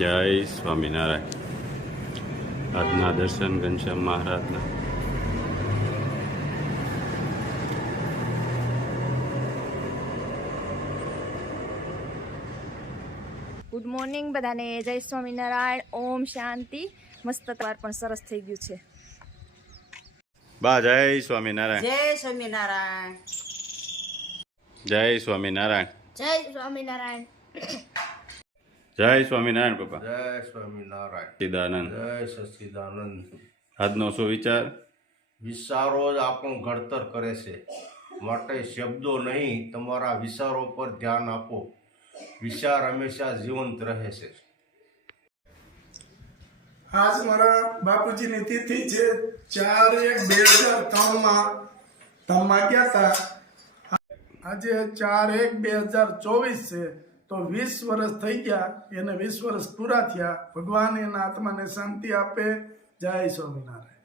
જય સ્વામિનારાયણ. આજના દર્શન ઘનશ્યામ મહારાજના. ગુડ મોર્નિંગ બધાને. જય સ્વામિનારાયણ. ઓમ શાંતિ. મસ્ત તવાર પણ સરસ થઈ ગયું છે. બા જય સ્વામિનારાયણ. જય સ્વામિનારાયણ. જય સ્વામિનારાયણ. જય સ્વામિનારાયણ. જય સ્વામિનારાયણ પપ્પા. જય સ્વામિનારાયણ. સચ્ચિદાનંદ. જય સચ્ચિદાનંદ. આજનો શું વિચાર? વિચારો જ આપણું ઘડતર કરે છે, માટે શબ્દો નહીં, તમારા વિચારો પર ધ્યાન આપો. વિચાર હંમેશા જીવંત રહે છે. આજ મારા બાપુજીની તિથિ છે 4/1/2003 ધામમાં ગયા હતા. આજે 4/1/2024 છે, તો 20 વર્ષ થઈ ગયા. એને 20 વર્ષ પૂરા થયા. ભગવાન એના આત્માને શાંતિ આપે. જય સ્વામિનારાયણ.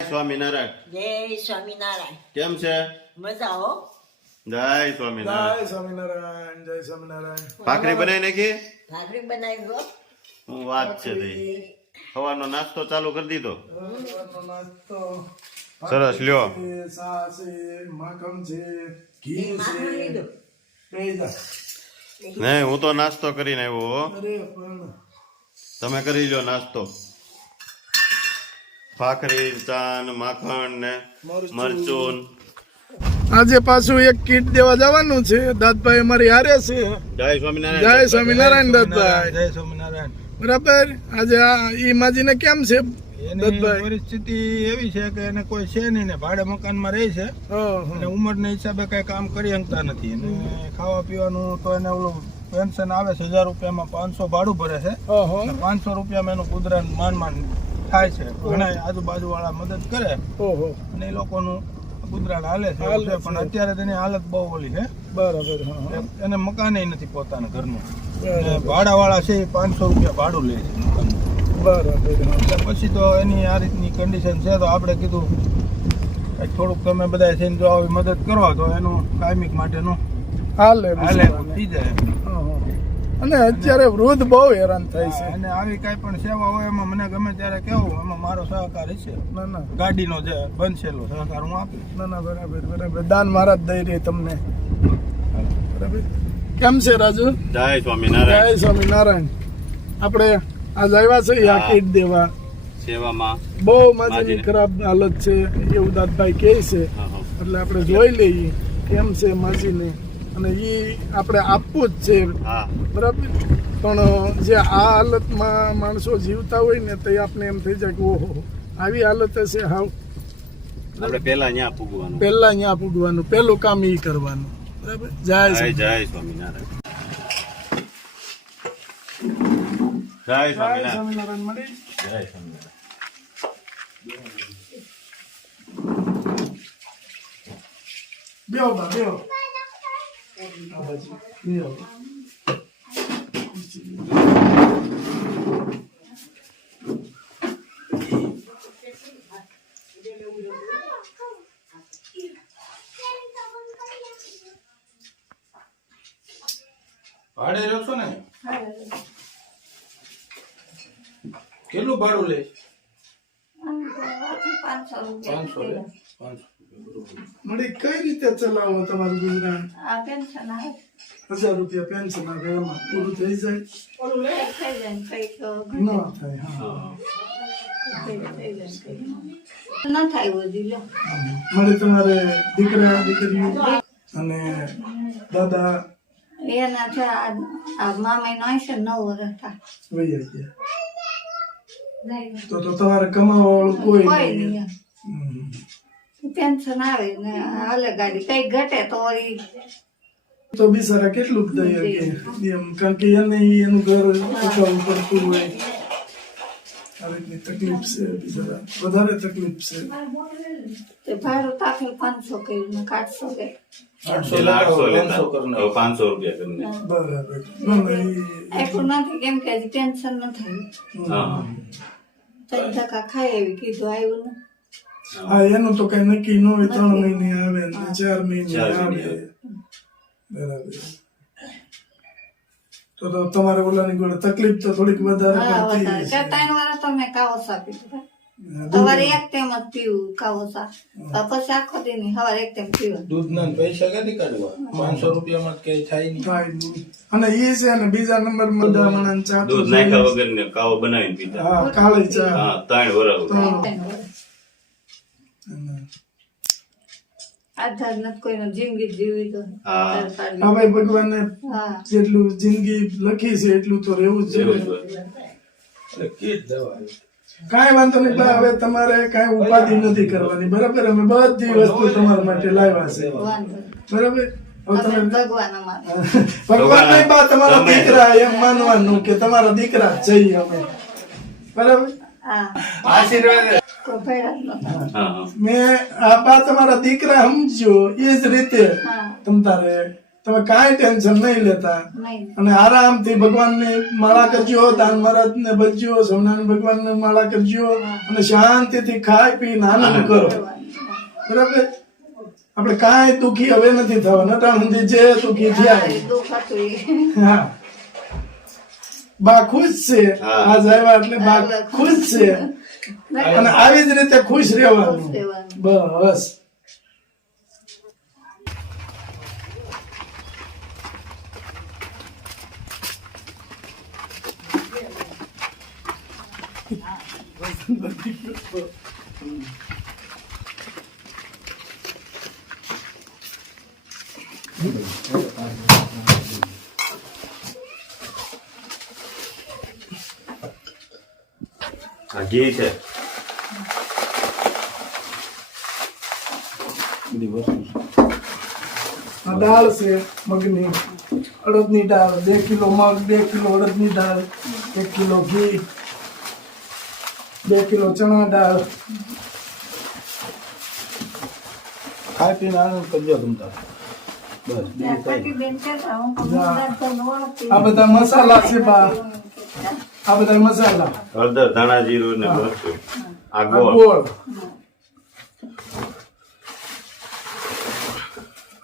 સ્વામિનારાયણ. જય સ્વામિનારાયણ. કેમ છે? મજા હો. જય સ્વામિનારાયણ. જય સ્વામિનારાયણ. જય સ્વામિનારાયણ. ભાખરી બનાવી નાખી? ભાખરી બનાવી દો. હું વાત છે તઈ. સવારનો નાસ્તો ચાલુ કરી દીધો. નાસ્તો સરસ લ્યો. છાશ છે, માખણ છે, ઘી છે. બેજા. નહીં, હું તો નાસ્તો કરીને આવ્યો હો. અરે પણ તમે કરી લ્યો નાસ્તો. ભાખરી, ચાન, માખણ ને મરચું. આજે પાછું એક કીટ દેવા જવાનું છે. દાદભાઈ અમારી હારે છે. જય સ્વામિનારાયણ. જય સ્વામિનારાયણ દાદભાઈ. જય સ્વામિનારાયણ. બરાબર. આજે આ ઈ માજીને કેમ છે એની દાદભાઈ? પરિસ્થિતિ એવી છે કે એને કોઈ છે નહીં ને ભાડે મકાનમાં રહે છે અને ઉંમરના હિસાબે કઈ કામ કરી શકતા નથી. અને ખાવા પીવાનું તો એને ઓલું પેન્શન આવે છે 1000 રૂપિયામાં 500 ભાડું ભરે છે. અને 500 રૂપિયામાં એનું ગુજરાન માંડ થાય છે. ઘણા આજુબાજુ વાળા મદદ કરે ઓહો. અને એ લોકોનું ગુજરાન હાલે છે. પણ અત્યારે તેની હાલત બહુ ઓલી છે. બરાબર. એને મકાને નથી પોતાના ઘરનું. ભાડા વાળા છે એ 500 રૂપિયા ભાડું લે છે મકાનનું. બરાબર. એટલે પછી તો એની આ રીતની કન્ડિશન છે, તો આપણે કીધું કંઈક થોડુંક તમે બધા થઈને જો આવી મદદ કરો તો એનું કાયમિક માટેનું હાલે હાલે થઈ જાય. અને અત્યારે વૃદ્ધ બહુ હેરાન થાય છે. અને આવી કાંઈ પણ સેવા હોય એમાં મને ગમે ત્યારે કેવું, એમાં મારો સહકાર છે. ના ના ગાડીનો જે બનશેલો સહકાર હું આપીશ. ના ના બરાબર બરાબર. દાન મહારાજ દઈ રહી તમને. બરાબર. કેમ છે રાજુ? જય સ્વામિનારાયણ. જય સ્વામિનારાયણ. આપણે આજ આવ્યા છે આ કીટ દેવા. સેવામાં બહુ માજીની ખરાબ હાલત છે એવું દાદભાઈ કહે છે. એટલે આપણે જોઈ લઈએ કેમ છે માજીને, અને એ આપણે આપવું જ છે. હા બરાબર. પણ જે આ હાલતમાં માણસો જીવતા હોય ને તો આપણે એમ થઈ જાય કે ઓહો આવી હાલત હશે. હાવ આપણે પેલા અહીંયા પૂગવાનું. પહેલા અહીંયા પૂગવાનું, પહેલું કામ એ કરવાનું. બરાબર. જય જય શ્રી જય સ્વામિનારાયણ. જય જય સ્વામિનારાયણ. સ્વામિનારાયણ. મળી જય સ્વામિનારાયણ. બેહો બા બેહો. આ બાજુ બેહો. ભાડે રહ્યો છો ને? કેટલું ભાડું લે? 500 લે. 500. મળી કઈ રીતે ચલાવો તમારું ગુજરાન? આ પેન્શન આવે 1000 રૂપિયા પેન્શન આવે, એમાં પૂરું થઈ જાય? થઈ જાય ને કઈ તો ન થાય. હા થઈ જાય કઈ ન થાય બધી લો. મળી તમારે દીકરા દીકરીઓ અને દાદા એના છે આ મામા નો છે 9 વર્ષ થાય. વૈયા ગયા. તો તમારે કમાવા વાળું કોઈ કોઈ નહીં. નહીં. પેન્શન આવે ને હાલે ગાડી કઈ ઘટે તો વળી તો બિચારા કેટલું દઈ શકે એમ, કારણ કે એને એનું ઘર ચૂકવવું પડતું હોય. આ રીતની તકલીફ છે બિચારા, વધારે તકલીફ છે. તે ભાડું તાકે 500 કર્યું ને 800 કે 800 લેતા. હવે 500 રૂપિયા કરીને. બરાબર. ના, ના, એટલું નથી કેમ કે હજી પેન્શન ન થયું. હા 3 ટકા ખાઈ એવી કીધું આવ્યું ને. હા એનું તો કઈ નક્કી ન હોય. 3 મહિને આવે ને 4 મહિને 4 આવે. મહિને. બરાબર. તો તમારે ઓલાની જોડે તકલીફ તો થોડીક વધારે હા પડતી વધારે હશે. 3 વાર તો મેં કાવોસા પીધું સવારે એક ટાઈમ જ પીવું કાવોસા પછી આખો દી નહીં સવારે એક ટાઈમ પીવું દૂધના પૈસા ક્યાંથી કાઢવા 500 રૂપિયામાં કઈ થાય નહીં. થાય નહીં. અને ઈ છે ને બીજા નંબર બધા માણસ ચા તો દૂધ નાખ્યા વગર ને કાવો બનાવીને પીતા. હા કાળી ચા હા 3 વર્ષ. આધાર નથી કોઈનો જિંદગી જીવી તો હા. હા ભાઈ ભગવાને હા જેટલું જિંદગી લખી છે એટલું તો રહેવું જ છે. એટલે કીટ દવા કાંઈ વાંધો નહીં બા, હવે તમારે કાંઈ ઉપાધિ નથી કરવાની, બરાબર? અમે બધી વસ્તુ તમારા માટે લાવ્યા છે, વાંધો બરાબર? હવે તમે ભગવાન અમારે ભગવાન નહીં બા, તમારા દીકરા એમ માનવાનું કે તમારા દીકરા જ જઈએ અમે, બરાબર? હા આશીર્વાદ કોઈ ભેળા જ નતા હા હા. મેં આ બા તમારા દીકરા સમજો એ જ રીતે હા તમ તારે તમે કાંઈ ટેન્શન નહીં લેતા નહીં અને આરામથી ભગવાનની માળા કરજો, દાન મહારાજ ને ભજજો, સોમનાથ ભગવાન ને માળા કરજો અને શાંતિથી ખાઈ પી આનંદ કરો, બરાબર? આપણે કાંઈ દુખી હવે નથી થવા, નટાણ સુધી જે દુખી થયા. દુઃખ હતું એ. હા બા ખુશ છે, હા. આજ આવ્યા એટલે બા ખુશ છે અને આવી જ રીતે ખુશ રહેવાનું, બસ. આ ઘી છે. આ દાળ છે મગની, અડદની દાળ 2 કિલો મગ, 2 કિલો અડદની દાળ, 1 કિલો ઘી, 2 કિલો ચણા દાળ. ખાઈ પીને આનંદ કરજો તમ તારે. બસ બીજું કઈ કાકી બેન કહેતા હું કમળદાર તો નોળખતી. આ બધા મસાલા છે બા, આ બધા મસાલા, હળદર, ધાણા, જીરું ને મરચું. આ આ ગોળ. ગોળ,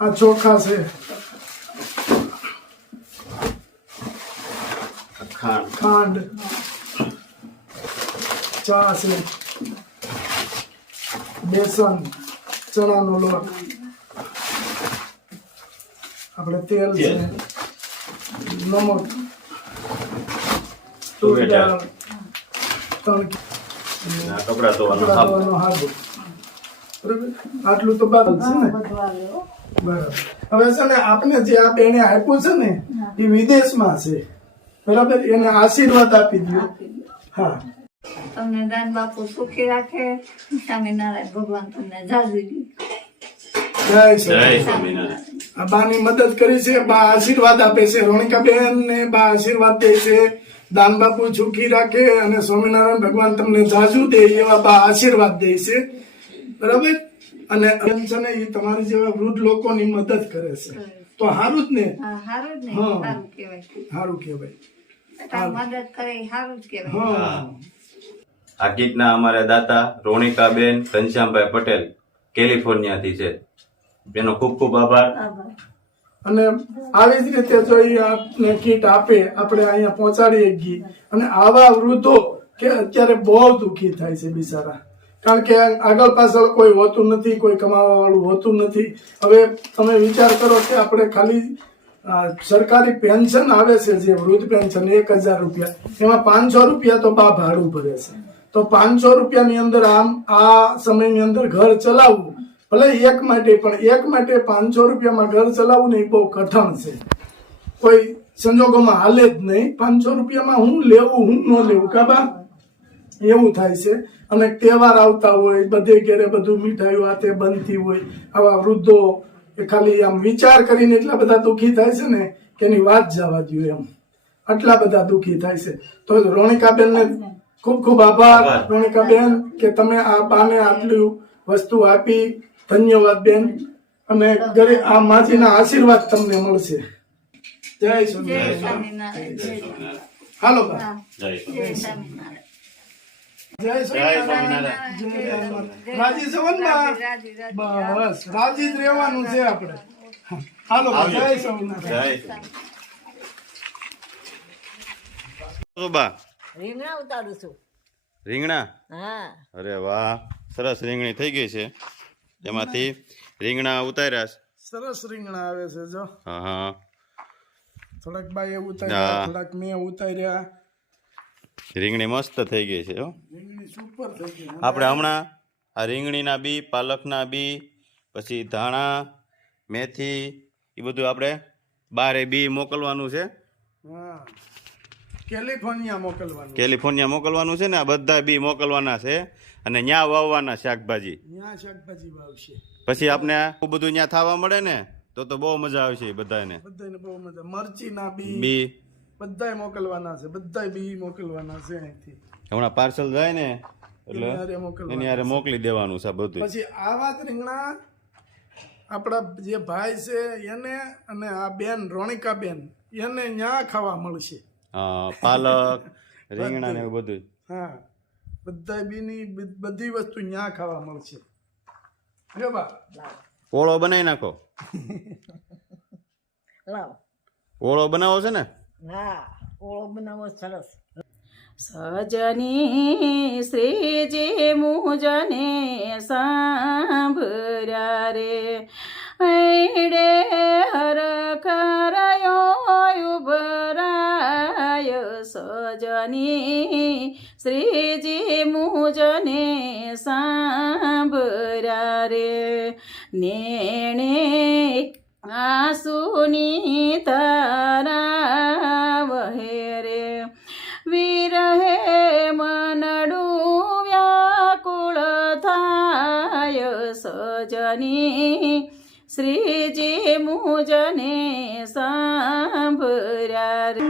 આ ચોખા છે, આ ખાંડ. ખાંડ, ચા છે, બેસન, ચણાનો લોટ, આપણે તેલ છે, નમક, તુર દાળ, 3 આ કપડા ધોવાનું કપડા સાબુ. ધોવાનો હાબુ, બરાબર? આટલું તો બાદ છે ને, બધું આવ્યો બરાબર. હવે છે ને આપણે જે આ બેને આપ્યું છે ને એ વિદેશમાં છે, બરાબર? એને આશીર્વાદ આપી દો. હા તમને દાન બાપુ સુખી રાખે, સ્વામિનારાયણ ભગવાન તમને જાજુ દે. જય જય શ્રી સ્વામિનારાયણ. આ બાની મદદ કરી છે, બા આશીર્વાદ આપે છે, રોણિકાબેન ને બા આશીર્વાદ દે છે, દાન બાપુ સુખી રાખે અને સ્વામિનારાયણ ભગવાન તમને જાજુ દે એવા બા આશીર્વાદ દે છે, બરાબર? અને એમ છે ને એ તમારી જેવા વૃદ્ધ લોકોની મદદ કરે છે, તો સારું જ ને, હા સારું જ ને, હા. સારું કહેવાય. સારું કહેવાય. તાર મદદ કરે એ સારું જ કહેવાય. હા આ કીટના અમારા દાતા રોણિકાબેન ઘનશ્યામભાઈ પટેલ કેલિફોર્નિયાથી છે. એનો ખૂબ ખૂબ આભાર. આભાર. અને આવી જ રીતે જો ઈ આપને કીટ આપે, આપણે અહીંયા પહોંચાડીએ ઘી, અને આવા વૃદ્ધો કે અત્યારે બહુ દુઃખી થાય છે બિચારા, કારણ કે આગળ પાછળ કોઈ હોતું નથી, કોઈ કમાવા વાળું હોતું નથી. હવે તમે વિચાર કરો કે આપણે ખાલી સરકારી પેન્શન આવે છે જે વૃદ્ધ પેન્શન 1000 રૂપિયા, એમાં 500 રૂપિયા તો બા ભાડું ભરે છે. તો 500 રૂપિયાની અંદર આમ આ સમયની અંદર ઘર ચલાવવું, ભલે એક માટે, પણ એક માટે 500 રૂપિયામાં ઘર ચલાવવું ને એ બહુ કઠણ છે. કોઈ સંજોગોમાં હાલે જ નહીં. 500 રૂપિયામાં હું લેવું, હું ન લેવું, કાબા એવું થાય છે. અને તહેવાર આવતા હોય, બધે ઘેરે બધું મીઠાઈઓ આ તે બનતી હોય, આવા વૃદ્ધો એ ખાલી આમ વિચાર કરીને એટલા બધા દુઃખી થાય છે ને કે એની વાત જવા દો, એમ આટલા બધા દુઃખી થાય છે. તો રોણિકાબેન ને ખૂબ ખૂબ આભાર રોણિકાબેન કે તમે આ બાને આટલી વસ્તુ આપી. ધન્યવાદ બેન. અને ઘરે આ માજીના આશીર્વાદ તમને મળશે. જય જય સ્વામિનારાયણ. સ્વામિનારાયણ. જય સ્વામિનારાયણ. હાલો બા. હા. જય જય સ્વામિનારાયણ. સ્વામિનારાયણ. જય જય સ્વામિનારાયણ. સ્વામિનારાયણ. રાજી સવન બા. રાજી, રાજી. બસ રાજી જ રહેવાનું છે આપણે. હાલો બા. જય સ્વામિનારાયણ. જય સ્વામિનારાયણ. શું બા રીંગણા ઉતારું છું રીંગણા હા અરે વાહ સરસ રીંગણી થઈ ગઈ છે એમાંથી રીંગણા ઉતાર્યા છે. સરસ રીંગણા આવે છે જો. હા હા થોડાક બાઈએ ઉતાર્યા, હા. થોડાક મેં ઉતાર્યા. રીંગણી મસ્ત થઈ ગઈ છે હો. રીંગણી સુપર થઈ ગઈ. આપણે હમણાં આ રીંગણીના બી, પાલકના બી, પછી ધાણા, મેથી એ બધું આપણે બારે બી મોકલવાનું છે. હા કેલિફોર્નિયા મોકલવાનું. કેલિફોર્નિયા મોકલવાનું છે ને આ બધા બી મોકલવાના છે અને ન્યા વાવવાના શાકભાજી. ત્યાં શાકભાજી વાવશે. પછી આપણે આ બધું ન્યા થવા મળે ને તો બહુ મજા આવશે બધાને. બધાને બહુ મજા. મરચીના બી બી બધાય મોકલવાના છે. બધાય બી મોકલવાના છે અહીંથી. હમણાં પાર્સલ જાય ને એટલે એની હારે મોકલવાના એની હારે મોકલી દેવાનું છે આ બધું. પછી આવા જ રીંગણા આપણા જે ભાઈ છે એને અને આ બેન રોણિકા બેન એને ન્યા ખાવા મળશે. હા પાલક રીંગણા ને એવું બધું. હા બધા બીની બધી વસ્તુ ન્યા ખાવા મળશે. જો બા ઓળો બનાવી નાખો. લાવ ઓળો બનાવો છે ને? હા ઓળો બનાવો સરસ સજની શ્રીજી મુજને સાંભળ્યા રે એડે હર કરયો ઉભરાય સજની શ્રીજી મુજને સાંભળ્યા રે નેણે આંસુની તારા વહે રે વિરહે મનડું વ્યાકુળ થાય સજની શ્રીજી મુજને સાંભળ્યા રે